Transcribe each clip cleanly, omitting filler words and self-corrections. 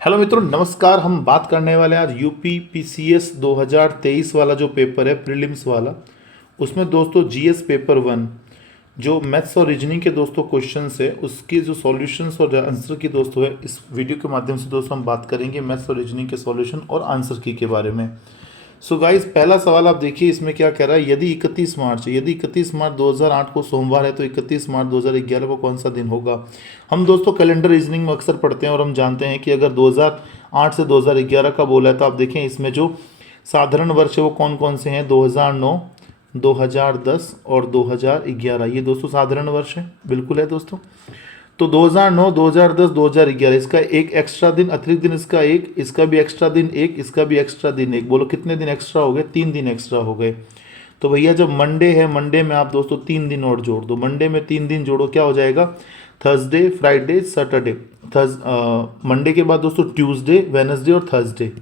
Hello मित्रों, नमस्कार। हम बात करने वाले हैं आज यूपी पीसीएस 2023 वाला जो पेपर है प्रीलिम्स वाला। उसमें दोस्तों जीएस पेपर 1 जो मैथ्स और रीजनिंग के दोस्तों क्वेश्चंस है उसके जो सॉल्यूशंस और आंसर की दोस्तों है, इस वीडियो के माध्यम से दोस्तों हम बात करेंगे मैथ्स और रीजनिंग के सॉल्यूशन और आंसर की के बारे में। सो गाइस, पहला सवाल आप देखिए, इसमें क्या कह रहा है। यदि 31 मार्च 2008 को सोमवार है तो 31 मार्च 2011 को कौन सा दिन होगा। हम दोस्तों कैलेंडर रीजनिंग में अक्सर पढ़ते हैं और हम जानते हैं कि अगर 2008 से 2011 का बोला है तो आप देखें इसमें जो साधारण वर्ष है वो कौन कौन से हैं। 2009, 2010 और 2011, ये दोस्तों साधारण वर्ष है, बिल्कुल है दोस्तों। तो 2009, 2010, 2011, इसका एक एक्स्ट्रा दिन, अतिरिक्त दिन इसका एक, इसका भी एक्स्ट्रा दिन एक, इसका भी एक्स्ट्रा दिन एक। बोलो कितने दिन एक्स्ट्रा हो गए? 3 दिन एक्स्ट्रा हो गए। तो भैया जब मंडे है, मंडे में आप दोस्तों 3 दिन और जोड़ दो। मंडे में 3 दिन जोड़ो, क्या हो जाएगा? Thursday, Friday, Saturday. मंडे के बाद दोस्तों ट्यूसडे, वेनसडे और थर्सडे।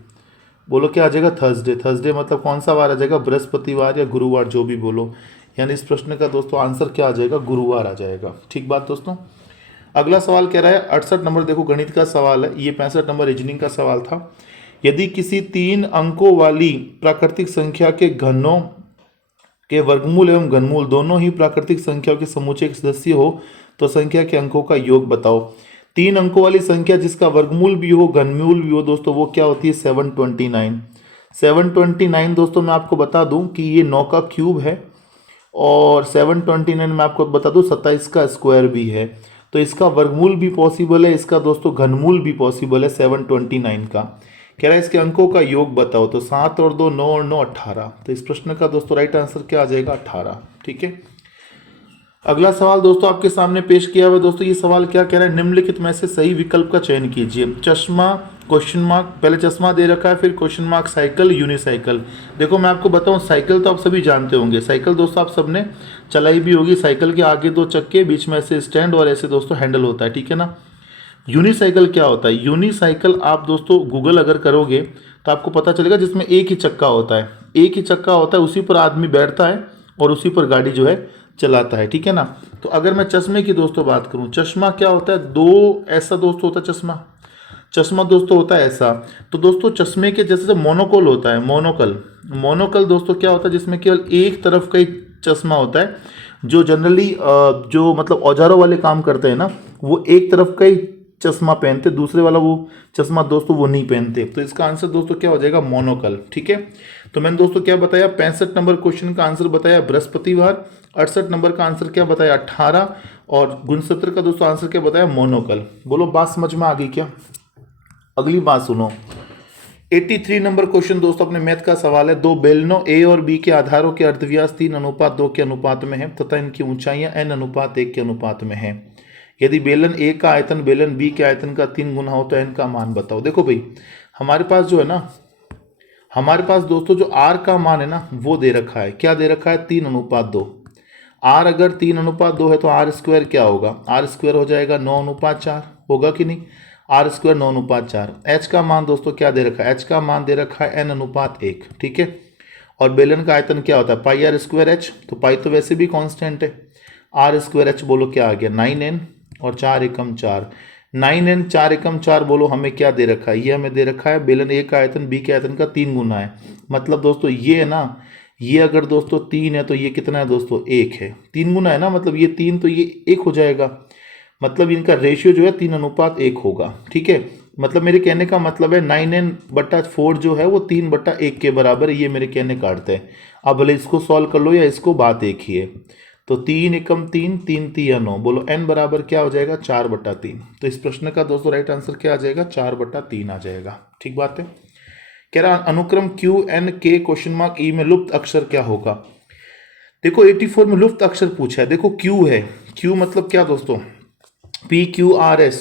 बोलो क्या आ जाएगा? थर्सडे। थर्सडे मतलब कौन सा वार आ जाएगा? बृहस्पतिवार या गुरुवार, जो भी बोलो। यानी इस प्रश्न का दोस्तों आंसर क्या आ जाएगा? गुरुवार आ जाएगा। ठीक बात दोस्तों। अगला सवाल कह रहा है 68 नंबर, देखो गणित का सवाल है ये। 65 नंबर रीजनिंग का सवाल था। यदि किसी 3 अंकों वाली प्राकृतिक संख्या के घनों के वर्गमूल एवं घनमूल दोनों ही प्राकृतिक संख्याओं के समुच्चय के सदस्य हो तो संख्या के अंकों का योग बताओ। 3 अंकों वाली संख्या जिसका वर्गमूल भी हो घनमूल भी हो दोस्तों, वो क्या होती है? 729। 729 दोस्तों मैं आपको बता दूं कि ये 9 का क्यूब है, और 729 मैं आपको बता दूं 27 का स्क्वायर भी है। तो इसका वर्गमूल भी पॉसिबल है, इसका दोस्तों घनमूल भी पॉसिबल है 729 का। कह रहा है इसके अंकों का योग बताओ। तो 7 और 2 9 और 9 18। तो इस प्रश्न का दोस्तों राइट आंसर क्या आ जाएगा? 18। ठीक है। अगला सवाल दोस्तों आपके सामने पेश किया हुआ है। दोस्तों ये सवाल क्या कह रहा है? निम्नलिखित में से सही विकल्प का चयन कीजिए। चश्मा, क्वेश्चन मार्क, पहले चश्मा दे रखा है, फिर क्वेश्चन मार्क, साइकिल, यूनिसाइकिल। देखो मैं आपको बताऊं, साइकिल तो आप सभी जानते होंगे। साइकिल दोस्तों आप सबने चलाई भी होगी। साइकिल के आगे 2 चक्के, बीच में ऐसे स्टैंड और ऐसे दोस्तों हैंडल होता है, ठीक है ना। यूनिसाइकिल क्या होता है? यूनिसाइकिल आप दोस्तों गूगल अगर करोगे तो आपको पता चलेगा जिसमें एक ही चक्का होता है। एक ही चक्का होता है, उसी पर आदमी बैठता है और उसी पर गाड़ी जो है चलाता है, ठीक है ना। तो अगर मैं चश्मे की दोस्तों बात करूं, चश्मा क्या होता है? दो ऐसा दोस्तों होता है चश्मा। चश्मा दोस्तों होता है ऐसा। तो दोस्तों चश्मे के जैसे मोनोकल होता है, मोनोकल। मोनोकल दोस्तों क्या होता है? जिसमें केवल एक तरफ का ही चश्मा होता है। जो जनरली जो मतलब औजारों वाले काम करते हैं ना, वो एक तरफ का ही चश्मा पहनते, दूसरे वाला वो चश्मा दोस्तों वो नहीं पहनते। तो इसका आंसर दोस्तों क्या हो जाएगा? मोनोकल। ठीक है। तो मैंने दोस्तों क्या बताया? 65 नंबर क्वेश्चन का आंसर बताया बृहस्पतिवार। 68 नंबर का आंसर क्या बताया? 18। और 69 का दोस्तों आंसर क्या बताया? मोनोकल। बोलो बात समझ में आ गई क्या? अगली बात सुनो। 83 नंबर क्वेश्चन दोस्तों अपने मैथ का सवाल है। दो बेलनों ए और बी के आधारों के अर्धव्यास 3:2 के अनुपात में है तथा इनकी ऊंचाइयां n:1 के अनुपात में है। यदि बेलन ए का आयतन बेलन बी के आयतन का 3 गुना हो तो n का मान बताओ। देखो भाई, हमारे पास जो है ना, हमारे पास दोस्तों जो r का मान है ना वो दे रखा है। क्या दे रखा है? 3:2। r अगर 3:2 है तो r स्क्वायर क्या होगा? r स्क्वायर हो जाएगा 9:4, होगा कि नहीं? r square 9:4। h का मान दोस्तों क्या दे रखा है? h का मान दे रखा है n:1, ठीक है। और बेलन का आयतन क्या होता है? पाई आर स्क्वायर एच। तो पाई तो वैसे भी कांस्टेंट है। आर स्क्वायर एच बोलो क्या आ गया? 9n और 4 एकम 4। 9n 4 एकम 4 बोलो हमें क्या दे रखा है? ये हमें दे रखा है बेलन ए का आयतन बी के आयतन का 3 गुना है। मतलब दोस्तों ये है ना, ये अगर दोस्तों 3 है तो ये कितना है दोस्तों? 1 है। 3 गुना है ना, मतलब ये 3 तो ये 1 हो जाएगा। मतलब इनका रेशियो जो है 3:1 होगा, ठीक है। मतलब मेरे कहने का मतलब है 9n/4 जो है वो 3/1 के बराबर है। ये मेरे कहने का अर्थ है। अब भले इसको सॉल्व कर लो या इसको, बात एक ही है। तो 3 एकम 3, 3 3 9, बोलो n बराबर क्या हो जाएगा? 4/3। तो इस प्रश्न का दोस्तों राइट आंसर क्या आ जाएगा? 4/3 आ जाएगा। ठीक बात है। कह रहा अनुक्रम क्यू एन के क्वेश्चन मार्क ई में लुप्त अक्षर क्या होगा। देखो 84 में लुप्त अक्षर पूछा है। देखो क्यू है, क्यू मतलब क्या दोस्तों? PQRS,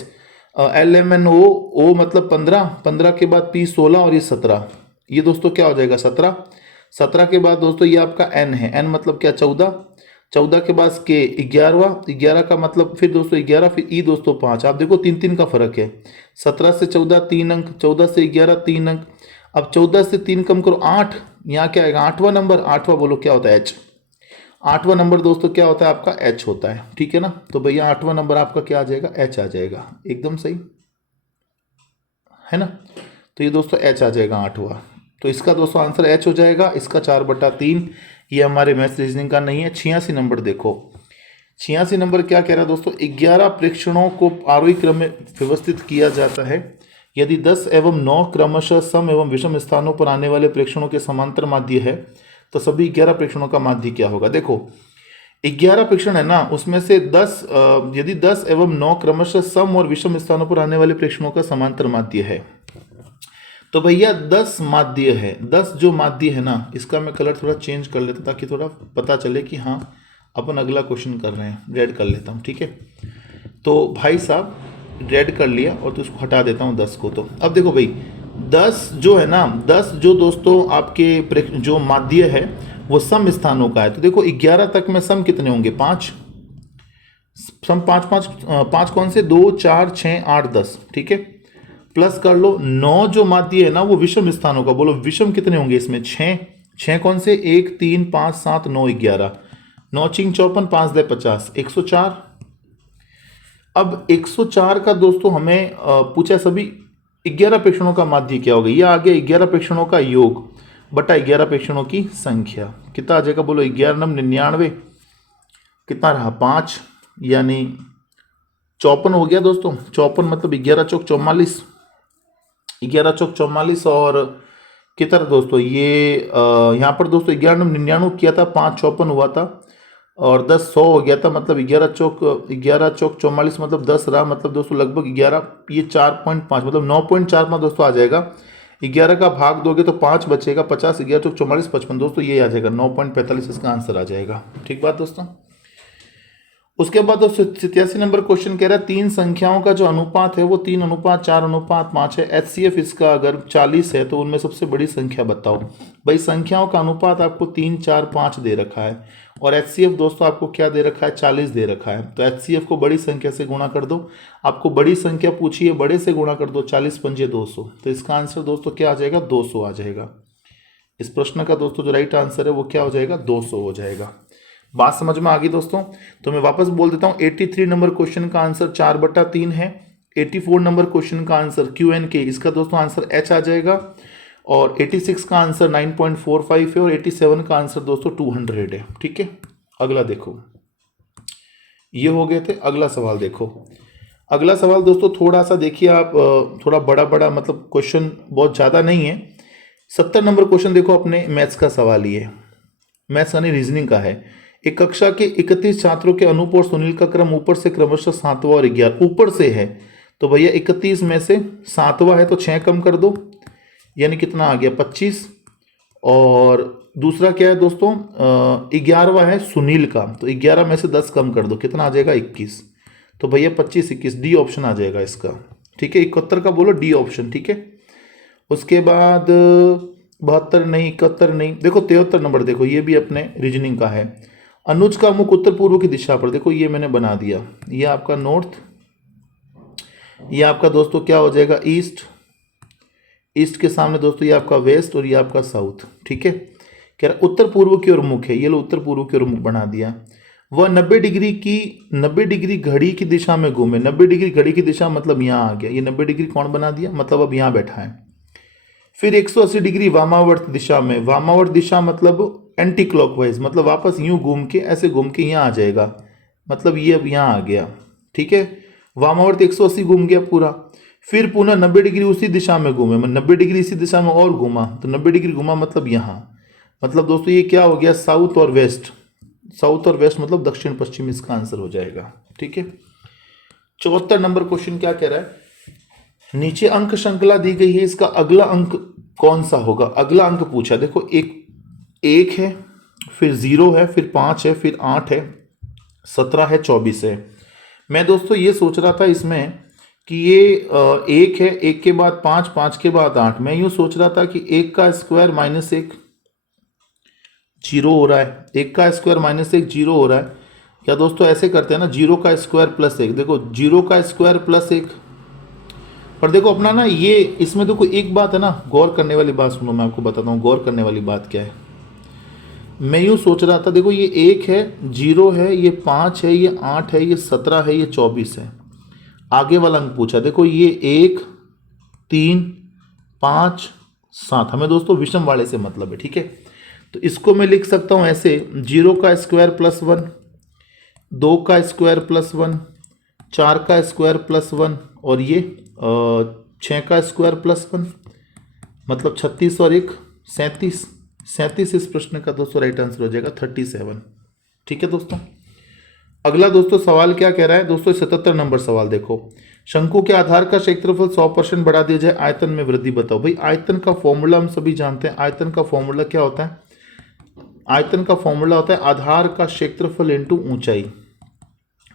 LMNO, ओ मतलब 15, 15 के बाद P 16 और ये 17। ये दोस्तों क्या हो जाएगा? 17। 17 के बाद दोस्तों ये आपका N है। N मतलब क्या? 14। 14 के बाद के 11वां, 11 का मतलब फिर दोस्तों 11, फिर ई दोस्तों 5। आप देखो 3 3 का फर्क है। 17 से 14 3 अंक, 14 से 11 3 अंक। अब 14 से 3 कम करो 8। यहाँ क्या आएगा? 8वां नंबर। 8वां बोलो क्या होता है? H। 8वां नंबर दोस्तों क्या होता है? आपका H होता है, ठीक है ना। तो भैया 8वां नंबर आपका क्या आ जाएगा? H आ जाएगा। एकदम सही है ना। तो ये दोस्तों एच आ जाएगा 8वां। तो इसका दोस्तों आंसर एच हो जाएगा। इसका 4/3 ये हमारे मैथ्स रीजनिंग का नहीं है। 86 नंबर देखो, 86 नंबर क्या कह रहा है दोस्तों, 11 प्रेक्षणों को आरोही क्रम में व्यवस्थित किया जाता है। यदि 10 एवं 9 क्रमशः सम एवं विषम स्थानों पर आने वाले प्रेक्षणों के समांतर माध्य है तो सभी 11 प्रेक्षणों का माध्य क्या होगा। देखो 11 प्रेक्षण है ना, उसमें से 10 यदि 10 एवं 9 क्रमशः सम और विषम स्थानों पर आने वाले प्रेक्षणों का समांतर माध्य है, तो भैया 10 माध्य है। 10 जो माध्य है ना, इसका मैं कलर थोड़ा चेंज कर लेता ताकि थोड़ा पता चले कि हाँ अपन अगला क्वेश्चन कर रहे हैं। रेड कर लेता हूँ, ठीक है। तो भाई साहब रेड कर लिया और तो उसको हटा देता हूँ 10 को। तो अब देखो भाई 10 जो है ना, 10 जो दोस्तों आपके जो माध्य है वो सम स्थानों का है। तो देखो 11 तक में सम कितने होंगे, 5 सम, 5 5 5 कौन से, 2 4 6 8 10, ठीक है। प्लस कर लो 9 जो माध्य है ना वो विषम स्थानों का, बोलो विषम कितने होंगे इसमें, 6 6 कौन से, 1 3 5 7 9 11, 9 चिंग 54, 5 दे 50, 104। अब 104 का दोस्तों हमें पूछा सभी 11 प्रेक्षणों का माध्य क्या होगा। ये आ गया 11 प्रेक्षणों का योग बटा 11 प्रेक्षणों की संख्या। कितना आ जाएगा बोलो, 11 9 99, कितना रहा 5, यानी 54 हो गया दोस्तों। 54 मतलब 11 चौक 44, 11 चौक 44 और कितना दोस्तों ये यहाँ पर दोस्तों 11 9 99 किया था, 5 54 हुआ था और 10 100 हो गया था, मतलब 11 चौक 44 मतलब 10 रहा, मतलब दोस्तों लगभग 11, ये 4.5 मतलब 9.45 दोस्तों आ जाएगा। 11 का भाग दोगे तो 5 बचेगा, 50 11 चौक 44 55 दोस्तों ये आ जाएगा 9.45 इसका आंसर आ जाएगा। ठीक बात दोस्तों। उसके बाद दोस्तों 87 नंबर क्वेश्चन कह रहा है तीन संख्याओं का जो अनुपात है वो 3:4:5 है। एचसीएफ इसका अगर 40 है तो उनमें सबसे बड़ी संख्या बताओ। भाई संख्याओं का अनुपात आपको 3 4 5 दे रखा है और एचसीएफ दोस्तों आपको क्या दे रखा है, 40 दे रखा है। तो एचसीएफ को बड़ी संख्या से गुणा कर दो। आपको बड़ी संख्या पूछी है, बड़े से गुणा कर दो, 40 पंजे 200। तो इसका आंसर दोस्तों क्या आ जाएगा, 200 आ जाएगा। इस प्रश्न का दोस्तों जो राइट आंसर है वो क्या हो जाएगा, 200 हो जाएगा। बात समझ में आ गई दोस्तों। तो मैं वापस बोल देता हूं 83 नंबर क्वेश्चन का आंसर 4/3 है। 84 नंबर क्वेश्चन का आंसर QNK, इसका दोस्तों आंसर H आ जाएगा। और 86 का आंसर 9.45 है और 87 का आंसर दोस्तों 200 है। ठीक है, अगला देखो, ये हो गए थे। अगला सवाल देखो। अगला सवाल दोस्तों थोड़ा सा देखिए आप, थोड़ा बड़ा बड़ा मतलब क्वेश्चन बहुत ज़्यादा नहीं है। 70 नंबर क्वेश्चन देखो, अपने मैथ्स का सवाल ये मैथ्स यानी रीजनिंग का है। एक कक्षा के 31 छात्रों के अनूप और सुनील का क्रम ऊपर से क्रमशः 7वां और 11 ऊपर से है। तो भैया 31 में से 7वां है तो 6 कम कर दो, यानी कितना आ गया 25। और दूसरा क्या है दोस्तों, 11वां है सुनील का, तो 11 में से 10 कम कर दो, कितना आ जाएगा 21। तो भैया 25 21 डी ऑप्शन आ जाएगा इसका। ठीक है, 71 का बोलो डी ऑप्शन। ठीक है, उसके बाद 72 नहीं, 71 नहीं, देखो 73 नंबर देखो, ये भी अपने रीजनिंग का है। अनुज का मुख उत्तर पूर्व की दिशा पर, देखो ये मैंने बना दिया, ये आपका नॉर्थ, ये आपका दोस्तों क्या हो जाएगा ईस्ट, ईस्ट के सामने दोस्तों ये आपका वेस्ट और ये आपका साउथ। ठीक है, कह रहा उत्तर पूर्व की ओर मुख है, ये लो उत्तर पूर्व की ओर मुख बना दिया। वह 90 डिग्री घड़ी की दिशा में घूमे। 90 डिग्री घड़ी की दिशा मतलब यहाँ आ गया, ये 90 डिग्री कौन बना दिया, मतलब अब यहाँ बैठा है। फिर 180 डिग्री वामावर्त दिशा में, वामावर्त दिशा मतलब एंटी क्लॉकवाइज, मतलब वापस यूं घूम के ऐसे घूम के यहाँ आ जाएगा, मतलब ये अब यहाँ आ गया। ठीक है, वामावर्त 180 घूम गया पूरा। फिर पुनः 90 डिग्री उसी दिशा में घूमे, 90 डिग्री इसी दिशा में और घूमा, तो 90 डिग्री घूमा मतलब यहाँ, मतलब दोस्तों ये क्या हो गया साउथ और वेस्ट, साउथ और वेस्ट मतलब दक्षिण पश्चिम, इसका आंसर हो जाएगा। ठीक है, 74 नंबर क्वेश्चन क्या कह रहा है, नीचे अंक श्रृंखला दी गई है, इसका अगला अंक कौन सा होगा। अगला अंक पूछा, देखो एक है, फिर 0 है, फिर 5 है, फिर 8 है, 17 है, 24 है। मैं दोस्तों ये सोच रहा था इसमें कि ये 1 है, 1 के बाद 5, 5 के बाद 8। मैं यूं सोच रहा था कि 1 का स्क्वायर माइनस 1 0 हो रहा है, 1 का स्क्वायर माइनस 1 0 हो रहा है। या दोस्तों ऐसे करते हैं ना, 0 का स्क्वायर प्लस 1, देखो 0 का स्क्वायर प्लस 1। पर देखो अपना ना ये इसमें देखो एक बात है ना, गौर करने वाली बात सुनो, मैं आपको बताता हूँ गौर करने वाली बात क्या है। मैं यूँ सोच रहा था, देखो ये 1 है, 0 है, ये 5 है, ये 8 है, ये 17 है, ये 24 है। आगे वाला अंक पूछा, देखो ये 1 3 5 7, हमें दोस्तों विषम वाले से मतलब है, ठीक है। तो इसको मैं लिख सकता हूं ऐसे, 0 का स्क्वायर प्लस 1, 2 का स्क्वायर प्लस 1, 4 का स्क्वायर प्लस 1 और ये 6 का स्क्वायर प्लस 1, मतलब 36 और 1 37। 37 इस प्रश्न का दोस्तों राइट आंसर हो जाएगा 37, ठीक है दोस्तों। अगला दोस्तों सवाल क्या कह रहा है दोस्तों, 77 नंबर सवाल देखो। शंकु के आधार का क्षेत्रफल 100% बढ़ा दिया जाए, आयतन में वृद्धि बताओ। भाई आयतन का फॉर्मूला हम सभी जानते हैं। आयतन का फॉर्मूला क्या होता है? आयतन का फॉर्मूला होता है आधार का क्षेत्रफल इंटू ऊंचाई,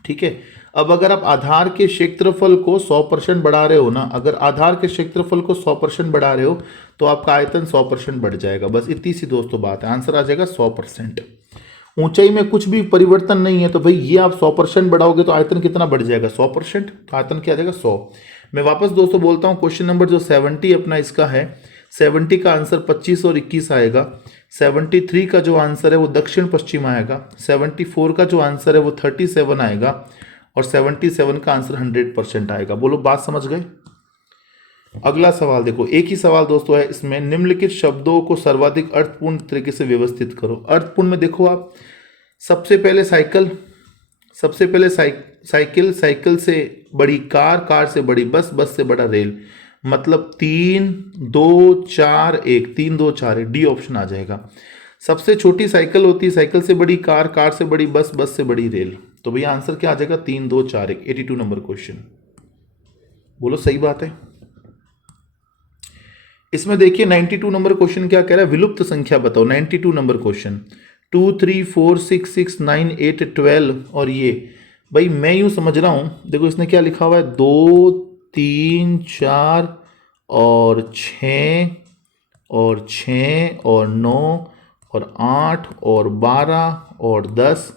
ठीक है। अब अगर आप आधार के क्षेत्रफल को 100% बढ़ा रहे हो ना, अगर आधार के क्षेत्रफल को 100% बढ़ा रहे हो तो आपका आयतन 100% बढ़ जाएगा। बस इतनी सी दोस्तों बात है, आंसर आ जाएगा 100%। ऊंचाई में कुछ भी परिवर्तन नहीं है तो भाई ये आप 100% बढ़ाओगे तो आयतन कितना बढ़ जाएगा? 100%। तो आयतन क्या आ जाएगा? 100। मैं वापस दोस्तों बोलता हूँ, क्वेश्चन नंबर जो 70 अपना इसका है, 70 का आंसर 25 और 21 आएगा। 73 का जो आंसर है वो दक्षिण पश्चिम आएगा। 74 का जो आंसर है वो 37 आएगा और 77 का आंसर 100% आएगा। बोलो बात समझ गए? अगला सवाल देखो, एक ही सवाल दोस्तों है इसमें। निम्नलिखित शब्दों को सर्वाधिक अर्थपूर्ण तरीके से व्यवस्थित करो। अर्थपूर्ण में देखो आप, सबसे पहले साइकिल, सबसे पहले साइकिल, साइकिल से बड़ी कार, कार से बड़ी बस, बस से बड़ा रेल, मतलब 3 2 4 1, 3 2 4 1, डी ऑप्शन आ जाएगा। सबसे छोटी साइकिल होती है, साइकिल से बड़ी कार, कार से बड़ी बस, बस से बड़ी रेल। तो भैया आंसर क्या आ जाएगा? 3 2 4 1, 82 नंबर क्वेश्चन। बोलो सही बात है। इसमें देखिए 92 नंबर क्वेश्चन क्या कह रहा है? विलुप्त संख्या बताओ। 92 नंबर क्वेश्चन, 2 3 4 6 6 9 8 12 और ये भाई मैं यूं समझ रहा हूं, देखो इसने क्या लिखा हुआ है, 2 3 4 और 6 और 6 और 9 और 8 और 12 और 10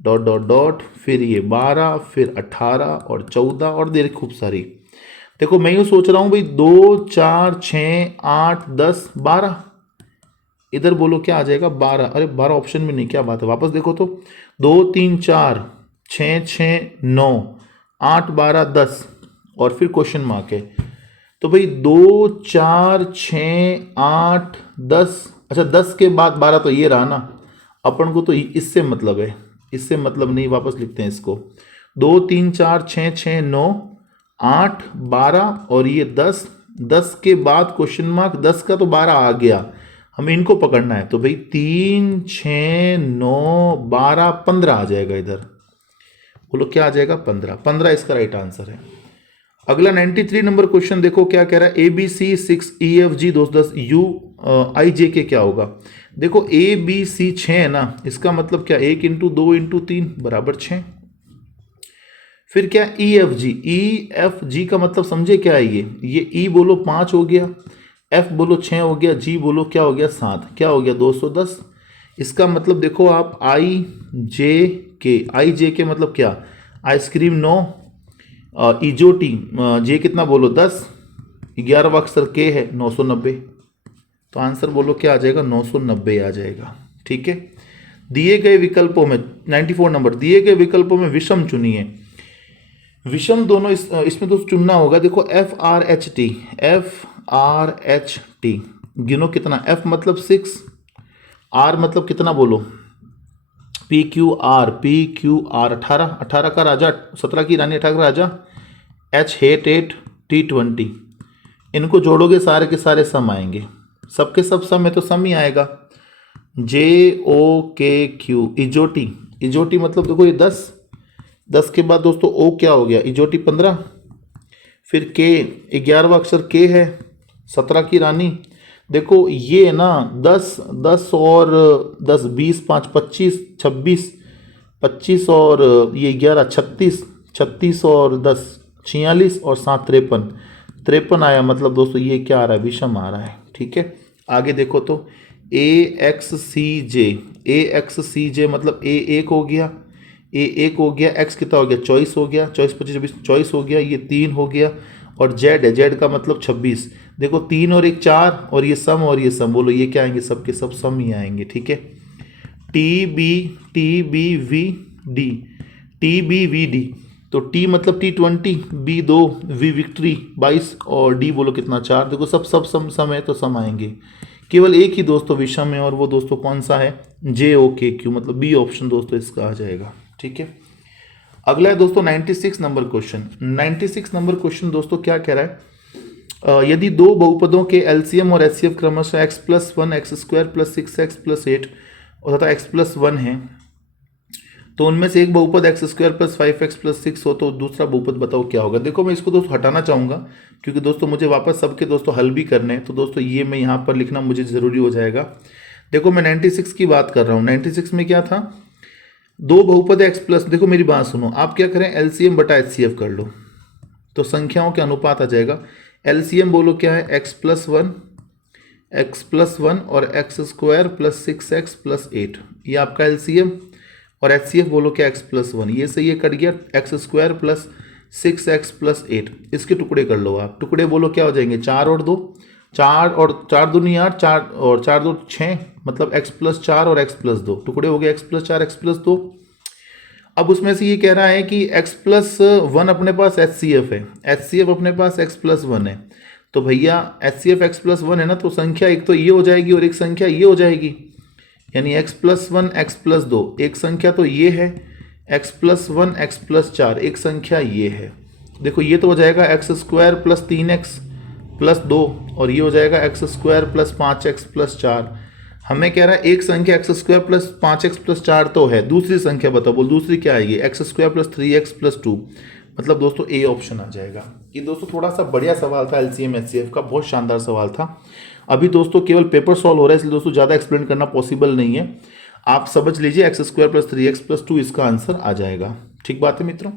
डॉट डॉट डॉट, फिर ये 12, फिर 18 और 14 और देर खूब सारी। देखो मैं यूं सोच रहा हूं भाई 2 4 6 8 10 12, इधर बोलो क्या आ जाएगा? 12। अरे 12 ऑप्शन में नहीं, क्या बात है? वापस देखो तो 2 3 4 6 6 9 8 12 10 और फिर क्वेश्चन मार्क है। तो भाई 2 4 6 8 10, अच्छा 10 के बाद 12 तो ये रहा ना, अपन को तो इससे मतलब है, इससे मतलब नहीं, वापस लिखते हैं इसको। 2 3 4 6 6 9 8 12 और ये 10, 10 के बाद क्वेश्चन मार्क, 10 का तो 12 आ गया, हमें इनको पकड़ना है। तो भाई 3 6 9 12 15 आ जाएगा इधर। बोलो क्या आ जाएगा? 15। 15 इसका राइट आंसर है। अगला 93 नंबर क्वेश्चन देखो क्या कह रहा है। A B C 6 E F G 2 10 U I J K क्या होगा? देखो ए बी सी 6 है ना, इसका मतलब क्या? 1 इंटू 2 इंटू 3 बराबर 6। फिर क्या? ई एफ जी, ई एफ जी का मतलब समझे क्या है? ये ई बोलो 5 हो गया, एफ बोलो 6 हो गया, जी बोलो क्या हो गया? 7। क्या हो गया? 210। इसका मतलब देखो आप, आई जे के, आई जे के मतलब क्या? आइसक्रीम 9, इजोटी जे कितना बोलो 10, 11वां अक्षर के है 990। तो आंसर बोलो क्या आ जाएगा? 990 आ जाएगा, ठीक है। दिए गए विकल्पों में 94 नंबर, दिए गए विकल्पों में विषम चुनिए। विषम दोनों इसमें तो चुनना होगा। देखो F R H T, F R H T गिनो कितना? एफ मतलब 6, आर मतलब कितना बोलो? P Q R, P Q R 18, 18 का राजा, 17 की रानी, 18 का राजा, एच हेट 8, टी 20। इनको जोड़ोगे सारे के सारे सम आएंगे, सबके सब सम में तो सम ही आएगा। जे ओ के क्यू, इजोटी, इजोटी मतलब देखो ये 10, 10 के बाद दोस्तों ओ क्या हो गया? इजोटी 15, फिर के 11वां अक्षर के है, 17 की रानी। देखो ये ना 10 10 और 10 20 5 25 26, 25 और ये 11 36, 36 और 10 46 और 7 53, 53 आया। मतलब दोस्तों ये क्या आ रहा है? विषम आ रहा है, ठीक है। आगे देखो तो ए एक्स सी जे, ए एक्स सी जे मतलब ए 1 हो गया, ए 1 हो गया, एक्स कितना हो गया? 24 हो गया, 24 25 26 24 हो गया, ये 3 हो गया और जेड है, जेड का मतलब 26। देखो 3 और 1 4 और ये सम और ये सम, बोलो ये क्या आएंगे? सबके सब सम ही आएंगे, ठीक है। T B V D, T B V D, तो टी मतलब T20, बी 2, वी विक्ट्री 22 और डी बोलो कितना 4। देखो सब सब सम है तो सम आएंगे। केवल एक ही दोस्तों विषम है और वो दोस्तों कौन सा है, JOKQ, मतलब बी ऑप्शन दोस्तों इसका आ जाएगा। ठीक है, अगला है दोस्तों 96 नंबर क्वेश्चन। 96 नंबर क्वेश्चन दोस्तों क्या कह रहा है, यदि दो बहुपदों के LCM और HCF क्रमशः x+1 x² + 6x + 8 और तथा x+1 है, तो उनमें से एक बहुपद x² + 5x + 6 हो तो दूसरा बहुपद बताओ क्या होगा। देखो मैं इसको दोस्तों हटाना चाहूँगा क्योंकि दोस्तों मुझे वापस सबके दोस्तों हल भी करने हैं, तो दोस्तों ये मैं यहाँ पर लिखना मुझे ज़रूरी हो जाएगा। देखो मैं 96 की बात कर रहा हूँ। 96 में क्या था, दो बहुपद x+, देखो मेरी बात सुनो, आप क्या करें LCM बटा HCF कर लो तो संख्याओं के अनुपात आ जाएगा। LCM बोलो क्या है, x+1 और x² + 6x + 8, ये आपका LCM। और HCF बोलो क्या, x+1, ये सही है, कट गया, x² + 6x + 8, इसके टुकड़े कर लो आप। टुकड़े बोलो क्या हो जाएंगे, 4 और 2, 4 और 4 दूनी 8, 4 और 4 2 6, मतलब x+4 और x+2, टुकड़े हो गए x+4 x+2। अब उसमें से ये कह रहा है कि x+1 अपने पास HCF है, HCF अपने पास x+1 है, तो भैया HCF x+1 है ना, तो संख्या एक तो ये हो जाएगी और एक संख्या ये हो जाएगी, यानी x+1 x+2, एक संख्या तो ये है, x+1 x+4, एक संख्या ये है। देखो ये तो हो जाएगा x² + 3x + 2 और ये हो जाएगा x² + 5x + 4। हमें कह रहा है एक संख्या x² + 5x + 4 तो है, दूसरी संख्या बताओ, बोल दूसरी क्या आएगी, x² + 3x + 2, मतलब दोस्तों ए ऑप्शन आ जाएगा। ये दोस्तों थोड़ा सा बढ़िया सवाल था LCM HCF का, बहुत शानदार सवाल था। अभी दोस्तों केवल पेपर सॉल्व हो रहा है इसलिए दोस्तों ज़्यादा एक्सप्लेन करना पॉसिबल नहीं है, आप समझ लीजिए x² + 3x + 2 इसका आंसर आ जाएगा। ठीक बात है मित्रों,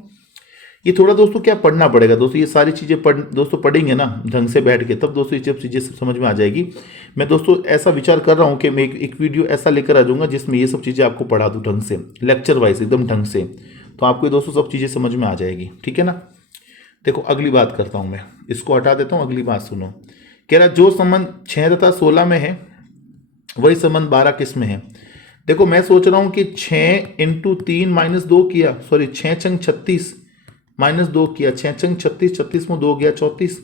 ये थोड़ा दोस्तों क्या पढ़ना पड़ेगा दोस्तों, ये सारी चीज़ें दोस्तों पढ़ेंगे ना ढंग से बैठ के, तब दोस्तों ये सब चीज़ें सब समझ में आ जाएगी। मैं दोस्तों ऐसा विचार कर रहा हूँ कि मैं एक वीडियो ऐसा लेकर आ जाऊँगा जिसमें ये सब चीज़ें आपको पढ़ा दूँ ढंग से, लेक्चर वाइज एकदम ढंग से, तो आपको ये दोस्तों सब चीज़ें समझ में आ जाएगी। ठीक है ना, देखो अगली बात करता हूँ मैं, इसको हटा देता हूँ, अगली बात सुनो। कह रहा जो संबंध 6 तथा 16 में है वही संबंध 12 किस में है। देखो मैं सोच रहा हूँ कि 6 × 3 - 2 किया, सॉरी 6 × 36 -2 किया, 6 × 36, 36 में 2 गया 34।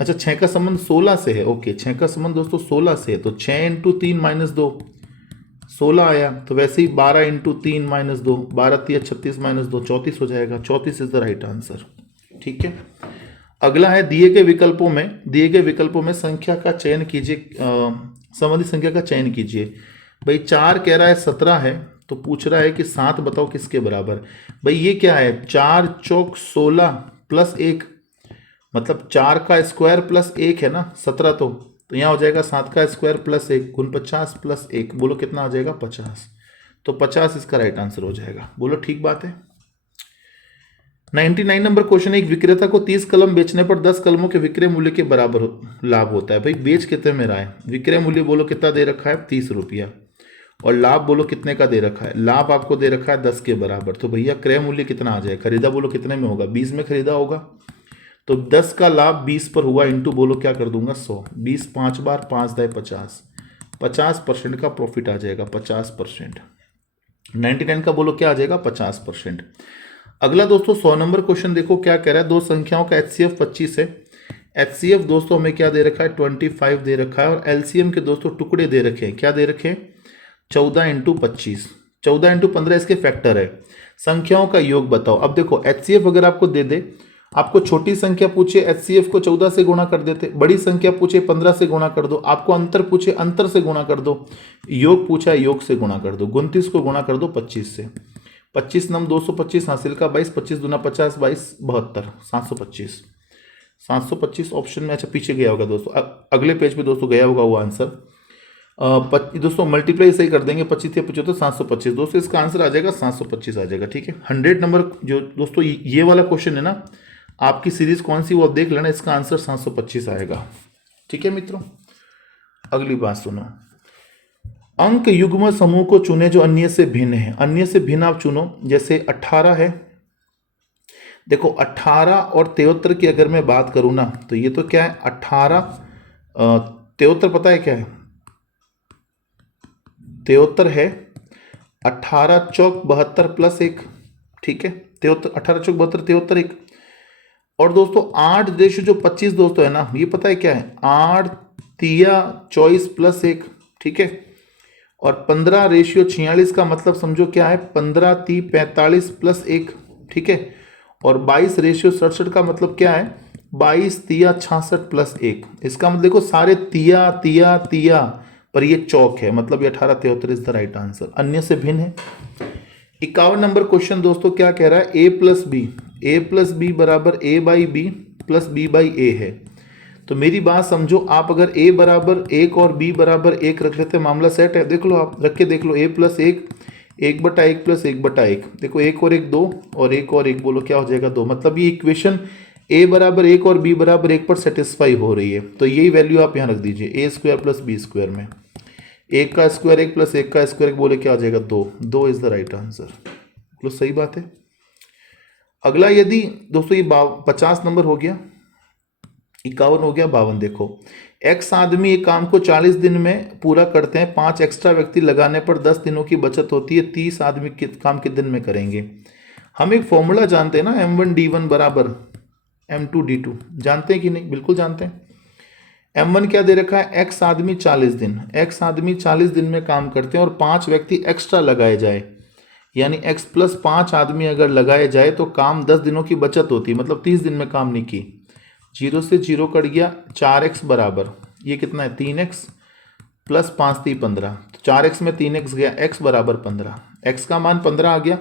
अच्छा 6 का संबंध 16 से है, ओके 6 का संबंध दोस्तों 16 से है, तो 6 × 3 - 2 16 आया, तो वैसे ही 12 × 3 - 2, 12 × 36 - 2 34 हो जाएगा, 34 इज द राइट आंसर। ठीक है, अगला है दिए गए विकल्पों में संख्या का चयन कीजिए, संबंधित संख्या का चयन कीजिए। भाई 4 कह रहा है 17 है, तो पूछ रहा है कि 7 बताओ किसके बराबर। भाई ये क्या है, 4 चौक 16 + 1, मतलब 4 का स्क्वायर प्लस 1 है ना 17, तो यहाँ हो जाएगा 7 का स्क्वायर + 1 × 50 + 1, बोलो कितना आ जाएगा 50, तो 50 इसका राइट आंसर हो जाएगा। बोलो ठीक बात है। 99 नंबर क्वेश्चन है, एक विक्रेता को 30 कलम बेचने पर 10 कलमों के विक्रय मूल्य के बराबर लाभ होता है। भाई बेच कितने में रहा है, विक्रय मूल्य बोलो कितना दे रखा है 30 रुपया, और लाभ बोलो कितने का दे रखा है, लाभ आपको दे रखा है 10 के बराबर, तो भैया क्रय मूल्य कितना आ जाए, खरीदा बोलो कितने में होगा, 20 में खरीदा होगा, तो 10 का लाभ 20 पर हुआ, इंटू बोलो क्या कर दूंगा 100, 20 5 बार 5 × 50, 50% का प्रॉफिट आ जाएगा, 50%। 99 का बोलो क्या आ जाएगा 50%। अगला दोस्तों 100 नंबर क्वेश्चन देखो क्या कह रहा है, दो संख्याओं का HCF 25 है, HCF दोस्तों हमें क्या दे रखा है 25 दे रखा है, और LCM के दोस्तों टुकड़े दे रखे हैं, क्या दे रखे हैं 14 × 25, 14 × 15 इसके फैक्टर है। संख्याओं का योग बताओ। अब देखो HCF अगर आपको दे दे, आपको छोटी संख्या पूछे HCF को 14 से गुणा कर देते, बड़ी संख्या पूछे 15 से गुणा कर दो, आपको अंतर पूछे अंतर से गुणा कर दो, योग पूछा है योग से गुणा कर दो, 29 को गुणा कर दो 25 से, 25 नम 225 हासिल का 22, 25 दूना 50, 22 72, 725, 725 ऑप्शन में अच्छा पीछे गया होगा दोस्तों, अगले पेज पे दोस्तों गया होगा वो आंसर। दोस्तों मल्टीप्लाई सही कर देंगे, 25 या 75 725, दोस्तों इसका आंसर आ जाएगा 725 आ जाएगा। ठीक है, 100 नंबर जो दोस्तों ये वाला क्वेश्चन है ना, आपकी सीरीज कौन सी वो आप देख लेना, इसका आंसर 725 आएगा। ठीक है मित्रों, अगली बात सुनो, अंक युग्म समूह को चुने जो अन्य से भिन्न है, अन्य से भिन्न आप चुनो, जैसे 18 है, देखो 18 और 73 की अगर मैं बात करूं ना, तो ये तो क्या है 18 73 पता है क्या है, 73 है 18 चौक 72 + 1, ठीक है, 73, 18 चौक 72, 73 1। और दोस्तों 8:25 दोस्तों है ना, ये पता है क्या है, 8 तिया 24 प्लस 1, ठीक है। और 15:46 का मतलब समझो क्या है, 15 ती 45 प्लस 1, ठीक है। और 22:67 का मतलब क्या है, 22 तिया 66 प्लस 1। इसका मतलब देखो सारे तिया तिया तिया पर ये चौक है, मतलब ये 1873 इज द राइट आंसर, अन्य से भिन्न है। 51 नंबर क्वेश्चन दोस्तों क्या कह रहा है, ए प्लस बी बराबर A by B plus B by A है। तो मेरी बात समझो, आप अगर a बराबर 1 और b बराबर 1 रख लेते, मामला सेट है। देख लो, आप रख के देख लो, a प्लस 1, 1/1 प्लस 1/1, देखो 1 और 1 2 और 1 और 1 बोलो क्या हो जाएगा 2। मतलब ये इक्वेशन a बराबर 1 और b बराबर 1 पर सेटिस्फाई हो रही है। तो यही वैल्यू आप यहाँ रख दीजिए, a square plus b square में 1 का स्क्वायर 1 प्लस 1 का स्क्वायर 1 बोले क्या हो जाएगा 2। 2 इज द राइट आंसर। बोलो सही बात है। अगला यदि दोस्तों ये 50 नंबर हो गया, 51 हो गया, 52 देखो, एक्स आदमी एक काम को 40 दिन में पूरा करते हैं, 5 एक्स्ट्रा व्यक्ति लगाने पर 10 दिनों की बचत होती है, 30 आदमी काम कितने दिन में करेंगे। हम एक फॉर्मूला जानते हैं ना, M1D1 बराबर M2D2, जानते हैं कि नहीं, बिल्कुल जानते हैं। M1 क्या दे रखा है, एक्स आदमी 40 दिन, एक्स आदमी 40 दिन में काम करते हैं और 5 व्यक्ति एक्स्ट्रा लगाए जाए, यानी x प्लस 5 आदमी अगर लगाए जाए तो काम 10 दिनों की बचत होती है, मतलब 30 दिन में काम नहीं की। 0 से 0 कट गया, 4x बराबर ये कितना है 3x प्लस 5 3 15, तो 4x में 3x गया, x बराबर 15, x का मान 15 आ गया।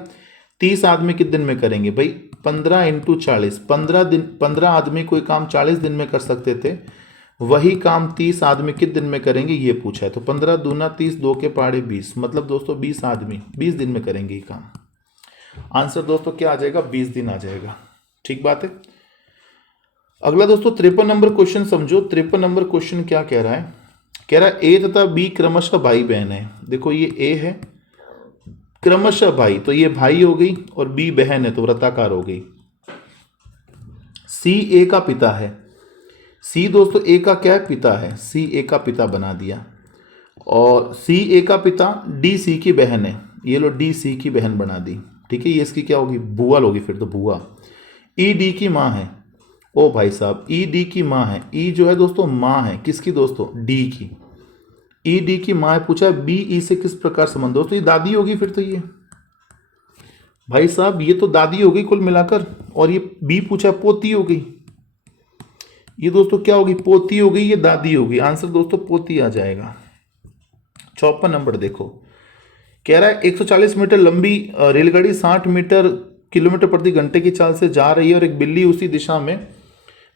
30 आदमी कितने दिन में करेंगे भाई, 15 इंटू 40, 15 दिन, 15 आदमी कोई काम 40 दिन में कर सकते थे, वही काम 30 आदमी कितने दिन में करेंगे ये पूछा है। तो 15 दूना 30, 2 के पहाड़े 20, मतलब दोस्तों 20 आदमी 20 दिन में करेंगे ये काम। आंसर दोस्तों क्या आ जाएगा, 20 दिन आ जाएगा। ठीक बात है। अगला दोस्तों 53 नंबर क्वेश्चन समझो। 53 नंबर क्वेश्चन क्या कह रहा है, कह रहा है ए तथा बी क्रमशः भाई बहन है। देखो ये ए है क्रमशः भाई, तो ये भाई हो गई, और बी बहन है तो वृत्ताकार हो गई। सी ए का पिता है, सी दोस्तों ए का क्या है, पिता है, सी ए का पिता बना दिया। और सी ए का पिता डी सी की बहन है, ये लो डी सी की बहन बना दी, ठीक है। ये इसकी क्या होगी, बुआ होगी, फिर तो बुआ। ई डी की माँ है, ओ भाई साहब ई डी की माँ है, ई जो है दोस्तों माँ है किसकी दोस्तों, डी की। ई डी की माँ है, पूछा है बी ई से किस प्रकार संबंध, दोस्तों ये दादी होगी फिर तो, ये भाई साहब ये तो दादी हो गई कुल मिलाकर, और ये बी पूछा है पोती हो गई, ये दोस्तों क्या होगी, पोती हो गई, ये दादी होगी। आंसर दोस्तों पोती आ जाएगा। 54 नंबर देखो, कह रहा है 140 मीटर लंबी रेलगाड़ी 60 किलोमीटर प्रति घंटे की चाल से जा रही है, और एक बिल्ली उसी दिशा में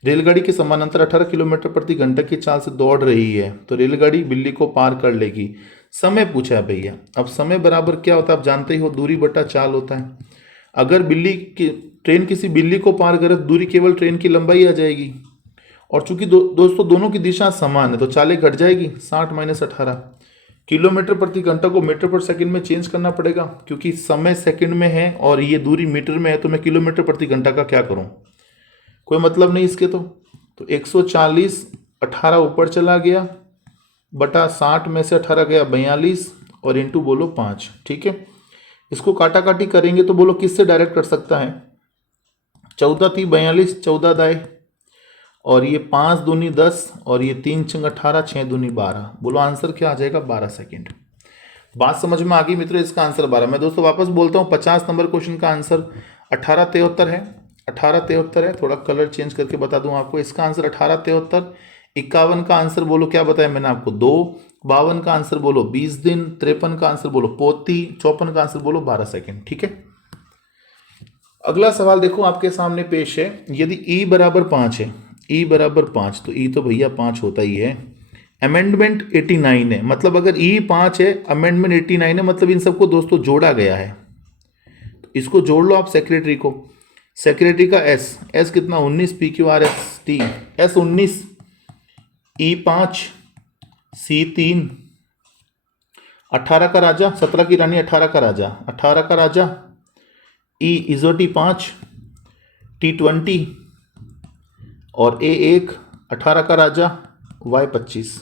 रेलगाड़ी के समानांतर 18 किलोमीटर प्रति घंटे की चाल से दौड़ रही है, तो रेलगाड़ी बिल्ली को पार कर लेगी। समय पूछा है भैया। अब समय बराबर क्या होता है, आप जानते ही हो, दूरी बटा चाल होता है। अगर ट्रेन किसी बिल्ली को पार करे, दूरी केवल ट्रेन की लंबाई आ जाएगी, और चूंकि दोस्तों दोनों की दिशा समान है तो चालें घट जाएगी। 60 - 18 किलोमीटर प्रति घंटा को मीटर पर सेकंड में चेंज करना पड़ेगा, क्योंकि समय सेकंड में है और ये दूरी मीटर में है, तो मैं किलोमीटर प्रति घंटा का क्या करूं, कोई मतलब नहीं इसके। तो 140, 18 ऊपर चला गया, बटा 60 में से 18 गया 42, और इंटू बोलो 5, ठीक है। इसको काटा काटी करेंगे तो बोलो किससे डायरेक्ट कर सकता है, 14 × 42, 14 दाए, और ये 5 दूनी 10, और ये 3 × 18, 6 दूनी 12, बोलो आंसर क्या आ जाएगा, 12 सेकेंड। बात समझ में आ गई मित्रों, इसका आंसर 12। मैं दोस्तों वापस बोलता हूँ, 50 नंबर क्वेश्चन का आंसर 1873 है, 1873 है। थोड़ा कलर चेंज करके बता दूं आपको, इसका आंसर 1873। 51 का आंसर बोलो क्या बताया मैंने आपको, 2। 52 का आंसर बोलो 20 दिन। 53 का आंसर बोलो पोती। 54 का आंसर बोलो 12 सेकेंड, ठीक है। अगला सवाल देखो आपके सामने पेश है, यदि ई बराबर 5 है, ई बराबर 5, तो ई तो भैया 5 होता ही है। अमेंडमेंट 89 है, मतलब अगर ई 5 है, अमेंडमेंट 89 है, मतलब इन सबको दोस्तों जोड़ा गया है। तो इसको जोड़ लो आप सेक्रेटरी को, सेक्रेटरी का एस कितना 19, P Q R S T, S 19, ई 5, सी 3, 18 का राजा, 17 की रानी, 18 का राजा, 18 का राजा, ई इजोटी 5, टी 20, और ए 1, 18 का राजा, वाई 25।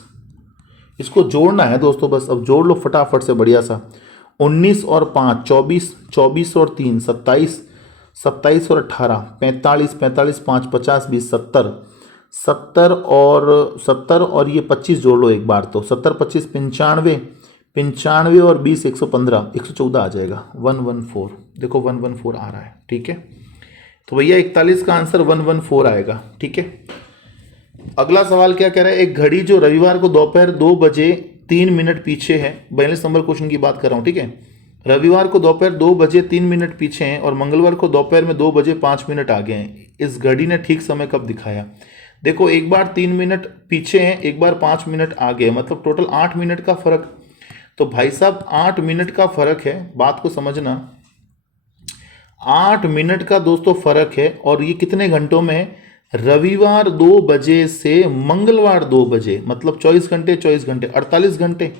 इसको जोड़ना है दोस्तों, बस अब जोड़ लो फटाफट से बढ़िया सा। 19 और 5 24, 24 और 3 27, 27 और 18 45, 45 5 50 20 70, 70 और ये 25 जोड़ लो एक बार, तो 70 25 95, 95 और 20 115, 114 आ जाएगा 114। देखो 114 आ रहा है, ठीक है। तो भैया 41 का आंसर 114 आएगा, ठीक है। अगला सवाल क्या कह रहा है, एक घड़ी जो रविवार को दोपहर 2 बजे 3 मिनट पीछे है, 42 नंबर क्वेश्चन की बात कर रहा हूँ, ठीक है। रविवार को दोपहर 2 बजे 3 मिनट पीछे हैं और मंगलवार को दोपहर में 2 बजे 5 मिनट आगे हैं, इस घड़ी ने ठीक समय कब दिखाया। देखो एक बार 3 मिनट पीछे हैं, एक बार 5 मिनट आगे है, मतलब टोटल 8 मिनट का फर्क। तो भाई साहब 8 मिनट का फर्क है, बात को समझना, 8 मिनट का दोस्तों फर्क है। और ये कितने घंटों में है, रविवार 2 बजे से मंगलवार 2 बजे, मतलब 24 घंटे 24 घंटे 48 घंटे।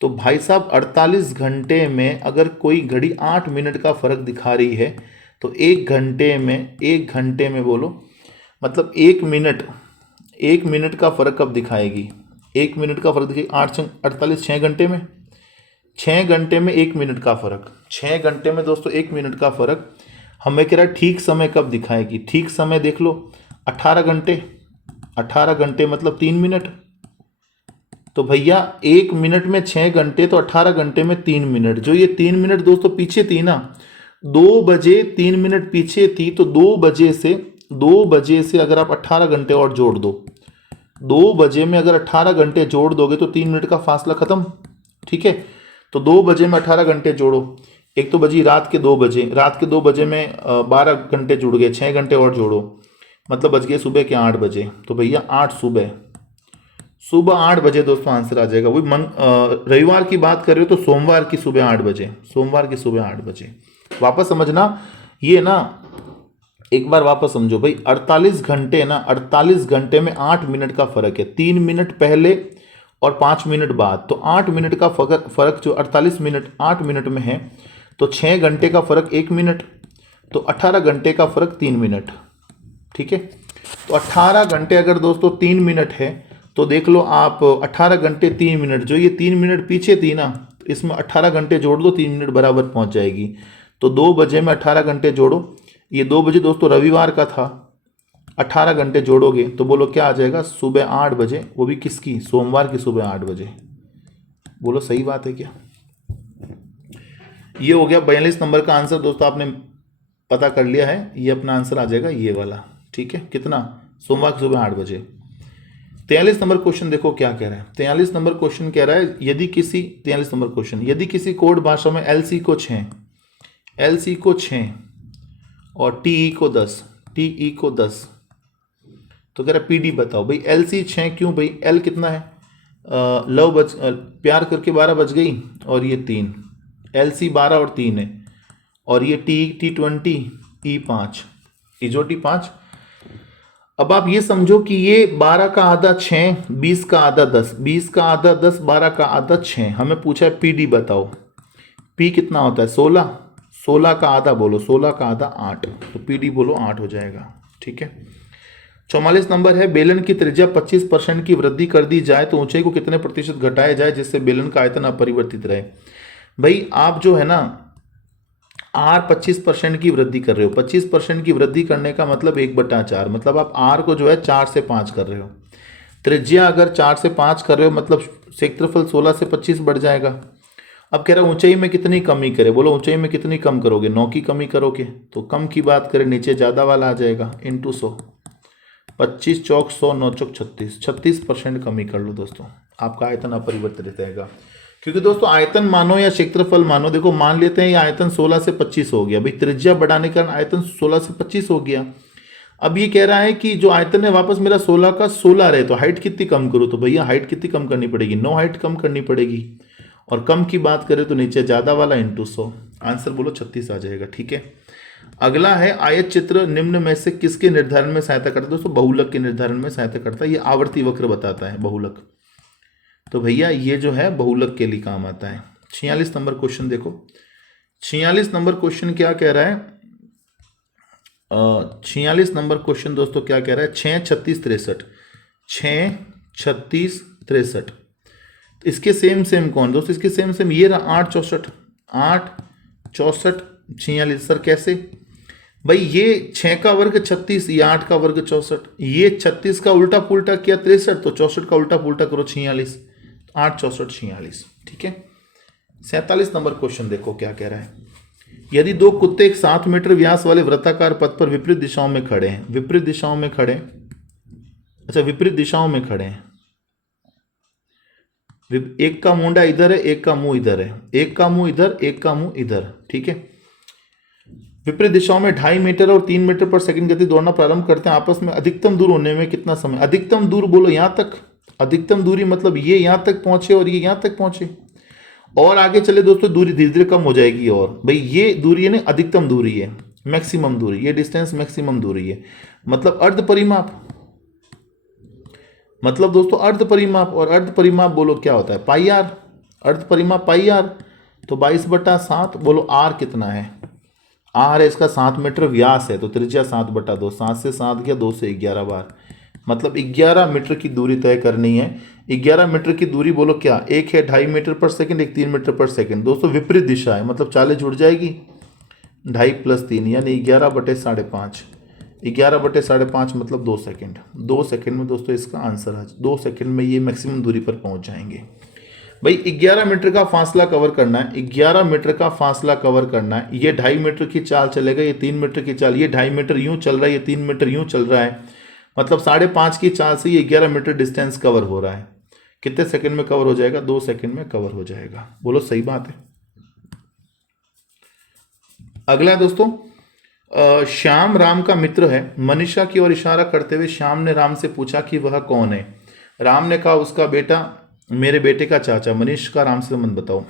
तो भाई साहब 48 घंटे में अगर कोई घड़ी 8 मिनट का फर्क दिखा रही है तो एक घंटे में बोलो, मतलब 1 मिनट का फर्क कब दिखाएगी। 1 मिनट का फर्क दिखाएगी 8 48 6 घंटे में, 6 घंटे में 1 मिनट का फर्क, 6 घंटे में दोस्तों 1 मिनट का फर्क। हमें कह रहा है ठीक समय कब दिखाएगी, ठीक समय देख लो 18 घंटे, 18 घंटे मतलब 3 मिनट। तो भैया 1 मिनट में 6 घंटे, तो 18 घंटे में 3 मिनट। जो ये 3 मिनट दोस्तों पीछे थी ना, 2 बजे 3 मिनट पीछे थी, तो 2 बजे से अगर आप 18 घंटे और जोड़ दो, 2 बजे में अगर 18 घंटे जोड़ दोगे तो 3 मिनट का फासला खत्म, ठीक है। तो 2 बजे में 18 घंटे जोड़ो, एक तो बजी रात के 2 बजे, रात के 2 बजे में 12 घंटे जुड़ गए, 6 घंटे और जोड़ो, मतलब बज गए सुबह के 8 बजे। तो भैया 8 सुबह 8 बजे दोस्तों आंसर आ जाएगा। वही रविवार की बात कर रहे हो तो सोमवार की सुबह 8 बजे, सोमवार की सुबह 8 बजे। वापस समझना, ये ना एक बार वापस समझो भाई, 48 घंटे ना, 48 घंटे में 8 मिनट का फर्क है, 3 मिनट पहले और 5 मिनट बाद। तो 8 मिनट का फर्क जो 48 मिनट 8 मिनट में है, तो 6 घंटे का फर्क 1 मिनट, तो 18 घंटे का फर्क 3 मिनट, ठीक है। तो 18 घंटे अगर दोस्तों 3 मिनट है, तो देख लो आप 18 घंटे 3 मिनट, जो ये 3 मिनट पीछे थी ना, इसमें 18 घंटे जोड़ दो, 3 मिनट बराबर पहुंच जाएगी। तो 2 बजे में 18 घंटे जोड़ो, ये 2 बजे दोस्तों रविवार का था, 18 घंटे जोड़ोगे तो बोलो क्या आ जाएगा, सुबह 8 बजे, वो भी किसकी, सोमवार की सुबह 8 बजे। बोलो सही बात है क्या। ये हो गया 42 नंबर का आंसर दोस्तों, आपने पता कर लिया है, ये अपना आंसर आ जाएगा ये वाला, ठीक है। कितना, सोमवार की सुबह 8 बजे। 43 नंबर क्वेश्चन देखो क्या कह रहा है। 43 नंबर क्वेश्चन कह रहा है, यदि किसी 43 नंबर क्वेश्चन, यदि किसी कोड भाषा में LC को 6 और TE को 10, तो कह रहा है PD बताओ। भाई LC 6 क्यों भाई, L कितना है, प्यार करके 12 बज गई, और ये 3, LC 12 और 3 है, और ये T20 E 5, इजोटी 5। अब आप ये समझो कि ये 12 का आधा 6, 20 का आधा 10, 20 का आधा 10, 12 का आधा 6। हमें पूछा है PD बताओ, P कितना होता है 16, 16 का आधा बोलो, 16 का आधा 8, तो PD बोलो 8 हो जाएगा, ठीक है। 44 नंबर है, बेलन की त्रिज्या 25% की वृद्धि कर दी जाए तो ऊंचाई को कितने प्रतिशत घटाया जाए जिससे बेलन का आयतन अपरिवर्तित रहे। भाई आप जो है ना R 25% की वृद्धि कर रहे हो, 25% की वृद्धि करने का मतलब 1/4, मतलब आप R को जो है 4 से 5 कर रहे हो। त्रिज्या अगर 4 से 5 कर रहे हो, मतलब क्षेत्रफल 16 से 25 बढ़ जाएगा। अब कह रहा है ऊंचाई में कितनी कमी करे, बोलो ऊंचाई में कितनी कम करोगे, 9 की कमी करोगे। तो कम की बात करें, नीचे ज़्यादा वाला आ जाएगा, इंटू 100, 25 चौक 100, 9 चौक 36, 36% कमी कर लो दोस्तों, आपका आयतन अपरिवर्तित रहेगा। क्योंकि दोस्तों आयतन मानो या क्षेत्रफल मानो, देखो मान लेते हैं ये आयतन 16 से 25 हो गया, भाई त्रिज्या बढ़ाने के कारण आयतन 16 से 25 हो गया। अब ये कह रहा है कि जो आयतन है वापस मेरा 16 का 16 रहे, तो हाइट कितनी कम करो, तो भैया हाइट कितनी कम करनी पड़ेगी, 9 हाइट कम करनी पड़ेगी। और कम की बात करें तो नीचे ज़्यादा वाला इंटू 100, आंसर बोलो 36 आ जाएगा, ठीक है। अगला है, आयत चित्र निम्न में से किसके निर्धारण में सहायता करता है, दोस्तों बहुलक के निर्धारण में सहायता करता है। ये आवर्ती वक्र बताता है बहुलक, तो भैया ये जो है बहुलक के लिए काम आता है। 46 नंबर क्वेश्चन देखो, 46 नंबर क्वेश्चन क्या कह रहा है, 46 नंबर क्वेश्चन दोस्तों क्या कह रहा है, 6 36 63, 6 36 63, इसके सेम कौन दोस्तों, इसके सेम ये रहा 8 64, 8 64 46। सर कैसे, भाई ये 6 का वर्ग 36, ये 8 का वर्ग 64, ये 36 का उल्टा पुल्टा किया 63, तो 64 का उल्टा पुल्टा करो 46, 8 64 46। ठीक है। 47 नंबर क्वेश्चन देखो क्या कह रहा है। यदि दो कुत्ते एक 7 मीटर व्यास वाले वृत्ताकार पथ पर विपरीत दिशाओं में खड़े हैं, विपरीत दिशाओं में खड़े, अच्छा विपरीत दिशाओं में खड़े हैं, एक का मुंडा इधर है, एक का मुंह इधर है, एक का मुंह इधर, एक का मुंह इधर। ठीक है। विपरीत दिशाओं में 2.5 मीटर और 3 मीटर पर सेकंड गति दौड़ना प्रारंभ करते हैं। आपस में अधिकतम दूर होने में कितना समय? अधिकतम दूर बोलो यहां तक, अधिकतम दूरी मतलब ये यहां तक पहुंचे और ये यहां तक पहुंचे, और आगे चले दोस्तों दूरी धीरे धीरे कम हो जाएगी। और भाई ये दूरी है ना, अधिकतम दूरी है, मैक्सिमम दूरी, ये डिस्टेंस मैक्सिमम दूरी है, मतलब अर्ध परिमाप, मतलब दोस्तों अर्ध परिमाप। और अर्ध परिमाप बोलो क्या होता है? पाई आर, अर्ध परिमाप पाई आर। तो 22/7 बोलो आर कितना है? आर है इसका 7 मीटर व्यास है, तो त्रिज्या 7/2, 7 से 7 गया, 2 से 11 बार, मतलब 11 मीटर की दूरी तय करनी है। 11 मीटर की दूरी बोलो क्या? एक है 2.5 मीटर पर सेकंड, एक 3 मीटर पर सेकंड। दोस्तों विपरीत दिशा है, मतलब 40 जुड़ जाएगी, 2.5 + 3 यानी 11/5.5, 11/5.5 मतलब 2 सेकंड। 2 सेकंड में दोस्तों इसका आंसर है, 2 सेकंड में ये मैक्सिमम दूरी पर पहुंच जाएंगे। भाई 11 मीटर का फासला कवर करना है, 11 मीटर का फासला कवर करना है। ये 2.5 मीटर की चाल चलेगा, ये 3 मीटर की चाल, ये 2.5 मीटर यूं चल रहा है, ये 3 मीटर यूं चल रहा है, मतलब 5.5 की चाल से ये 11 मीटर डिस्टेंस कवर हो रहा है। कितने सेकंड में कवर हो जाएगा? 2 सेकंड में कवर हो जाएगा। बोलो सही बात है। अगला है दोस्तों, श्याम राम का मित्र है। मनीषा की ओर इशारा करते हुए श्याम ने राम से पूछा कि वह कौन है। राम ने कहा उसका बेटा, मेरे बेटे का चाचा। मनीष का राम से संबंध बताओ।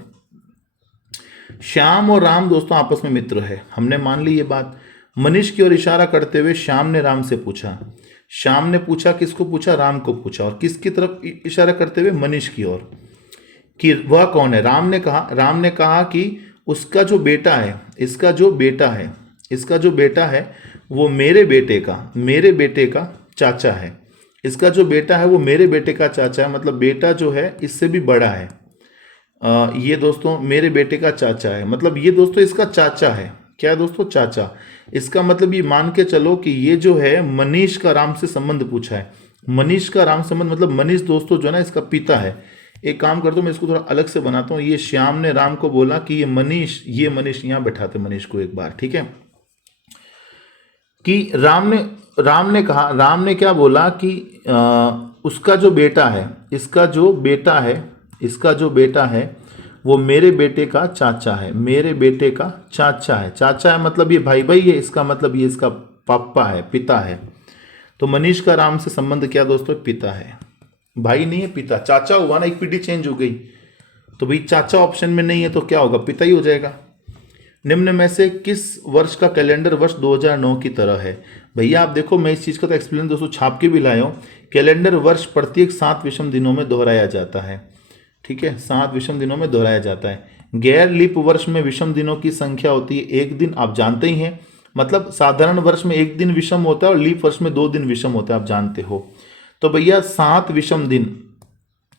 श्याम और राम दोस्तों आपस में मित्र है, हमने मान ली ये बात। मनीष की ओर इशारा करते हुए श्याम ने राम से पूछा। श्याम ने पूछा, किसको पूछा? राम को पूछा। और किसकी तरफ इशारा करते हुए? मनीष की ओर, कि वह कौन है। राम ने कहा कि उसका जो बेटा है, इसका जो बेटा है, इसका जो बेटा है वो मेरे बेटे का चाचा है। इसका जो बेटा है वो मेरे बेटे का चाचा है, मतलब बेटा जो है इससे भी बड़ा है। ये दोस्तों मेरे बेटे का चाचा है, मतलब ये दोस्तों इसका चाचा है। क्या है दोस्तों? चाचा। इसका मतलब ये मान के चलो कि ये जो है मनीष का राम से संबंध पूछा है। मनीष का राम संबंध मतलब मनीष दोस्तों जो है ना इसका पिता है। एक काम करता हूँ मैं इसको थोड़ा अलग से बनाता हूँ। ये श्याम ने राम को बोला कि ये मनीष यहाँ बैठाते मनीष को एक बार, ठीक है। कि राम ने क्या बोला कि उसका जो बेटा है, इसका जो बेटा है वो मेरे बेटे का चाचा है, मेरे बेटे का चाचा है। चाचा है मतलब ये भाई है, इसका मतलब ये इसका पापा है, पिता है। तो मनीष का राम से संबंध क्या दोस्तों? पिता है, भाई नहीं है, पिता। चाचा हुआ ना, एक पीढ़ी चेंज हो गई, तो भाई चाचा ऑप्शन में नहीं है तो क्या होगा? पिता ही हो जाएगा। निम्न में से किस वर्ष का कैलेंडर वर्ष 2009 की तरह है? भैया आप देखो, मैं इस चीज़ का तो एक्सप्लेन दोस्तों छाप के भी लाया हूँ। कैलेंडर वर्ष प्रत्येक 7 विषम दिनों में दोहराया जाता है, ठीक है, 7 विषम दिनों में दोहराया जाता है। गैर लीप वर्ष में विषम दिनों की संख्या होती है 1 दिन, आप जानते ही हैं। मतलब साधारण वर्ष में 1 दिन विषम होता है और लीप वर्ष में 2 दिन विषम होता है, आप जानते हो। तो भैया 7 विषम दिन,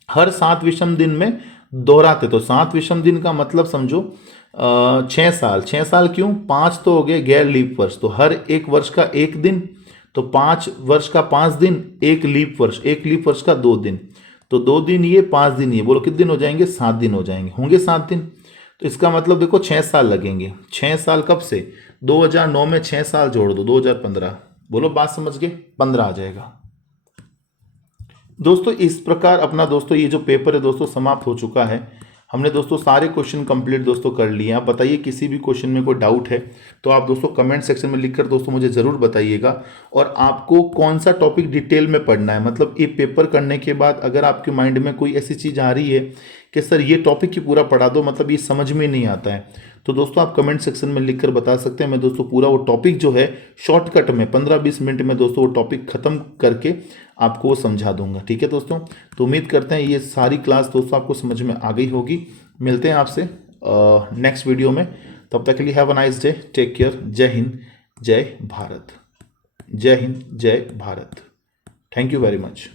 हर 7 विषम दिन में दोहराते, तो 7 विषम दिन का मतलब समझो 6 साल। 6 साल क्यों? 5 तो हो गए गैर लीप वर्ष, तो हर एक वर्ष का 1 दिन, तो 5 वर्ष का 5 दिन, एक लीप वर्ष का 2 दिन, तो 2 दिन ये, 5 दिन ये, बोलो कितने दिन हो जाएंगे? 7 दिन हो जाएंगे, होंगे 7 दिन। तो इसका मतलब देखो 6 साल लगेंगे। 6 साल कब से? 2009 में 6 साल जोड़ दो, 2015, बोलो बात समझ गए, 15 आ जाएगा। दोस्तों इस प्रकार अपना दोस्तों ये जो पेपर है दोस्तों समाप्त हो चुका है। हमने दोस्तों सारे क्वेश्चन कंप्लीट दोस्तों कर लिए हैं। आप बताइए किसी भी क्वेश्चन में कोई डाउट है तो आप दोस्तों कमेंट सेक्शन में लिखकर दोस्तों मुझे ज़रूर बताइएगा। और आपको कौन सा टॉपिक डिटेल में पढ़ना है, मतलब ये पेपर करने के बाद अगर आपके माइंड में कोई ऐसी चीज़ आ रही है कि सर ये टॉपिक ही पूरा पढ़ा दो, मतलब ये समझ में नहीं आता है, तो दोस्तों आप कमेंट सेक्शन में लिखकर बता सकते हैं। मैं दोस्तों पूरा वो टॉपिक जो है शॉर्टकट में 15-20 मिनट में दोस्तों वो टॉपिक ख़त्म करके आपको समझा दूंगा, ठीक है दोस्तों। तो उम्मीद करते हैं ये सारी क्लास दोस्तों आपको समझ में आ गई होगी। मिलते हैं आपसे नेक्स्ट वीडियो में, तब तक के लिए have a nice day, take care. जय हिंद, जय भारत। जय हिंद, जय Bharat. Thank you very much.